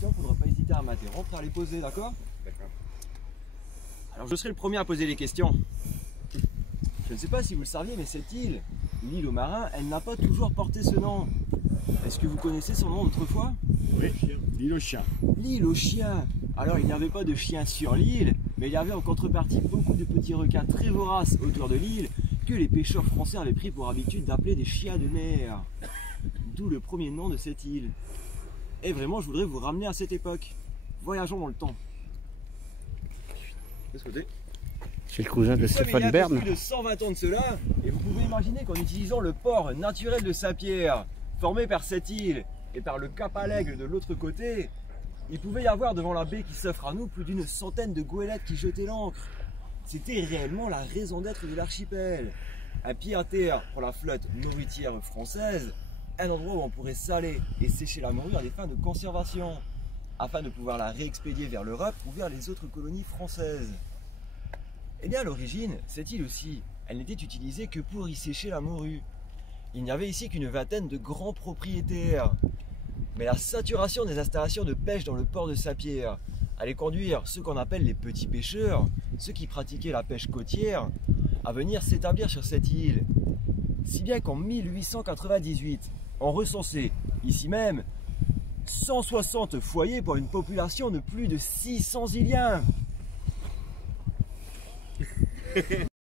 questions, il ne faudra pas hésiter à m'interrompre et à les poser, d'accord? D'accord. Alors je serai le premier à poser les questions. Je ne sais pas si vous le saviez, mais cette île, l'île aux marins, elle n'a pas toujours porté ce nom. Est-ce que vous connaissez son nom autrefois? Oui, l'île aux chiens. L'île aux chiens. Alors il n'y avait pas de chiens sur l'île, mais il y avait en contrepartie beaucoup de petits requins très voraces autour de l'île que les pêcheurs français avaient pris pour habitude d'appeler des chiens de mer. D'où le premier nom de cette île. Et vraiment, je voudrais vous ramener à cette époque. Voyageons dans le temps. De ce côté. C'est le cousin de Stéphane Il y a Bern. plus de 120 ans de cela, et vous pouvez imaginer qu'en utilisant le port naturel de Saint-Pierre, formé par cette île et par le cap à l'Aigle de l'autre côté, il pouvait y avoir devant la baie qui s'offre à nous plus d'une centaine de goélettes qui jetaient l'ancre. C'était réellement la raison d'être de l'archipel. Un pied à terre pour la flotte nourricière française, un endroit où on pourrait saler et sécher la morue à des fins de conservation, afin de pouvoir la réexpédier vers l'Europe ou vers les autres colonies françaises. Eh bien à l'origine, cette île aussi, elle n'était utilisée que pour y sécher la morue. Il n'y avait ici qu'une vingtaine de grands propriétaires. Mais la saturation des installations de pêche dans le port de Saint-Pierre allait conduire ceux qu'on appelle les petits pêcheurs, ceux qui pratiquaient la pêche côtière, à venir s'établir sur cette île. Si bien qu'en 1898, on recensait, ici même, 160 foyers pour une population de plus de 600 îliens.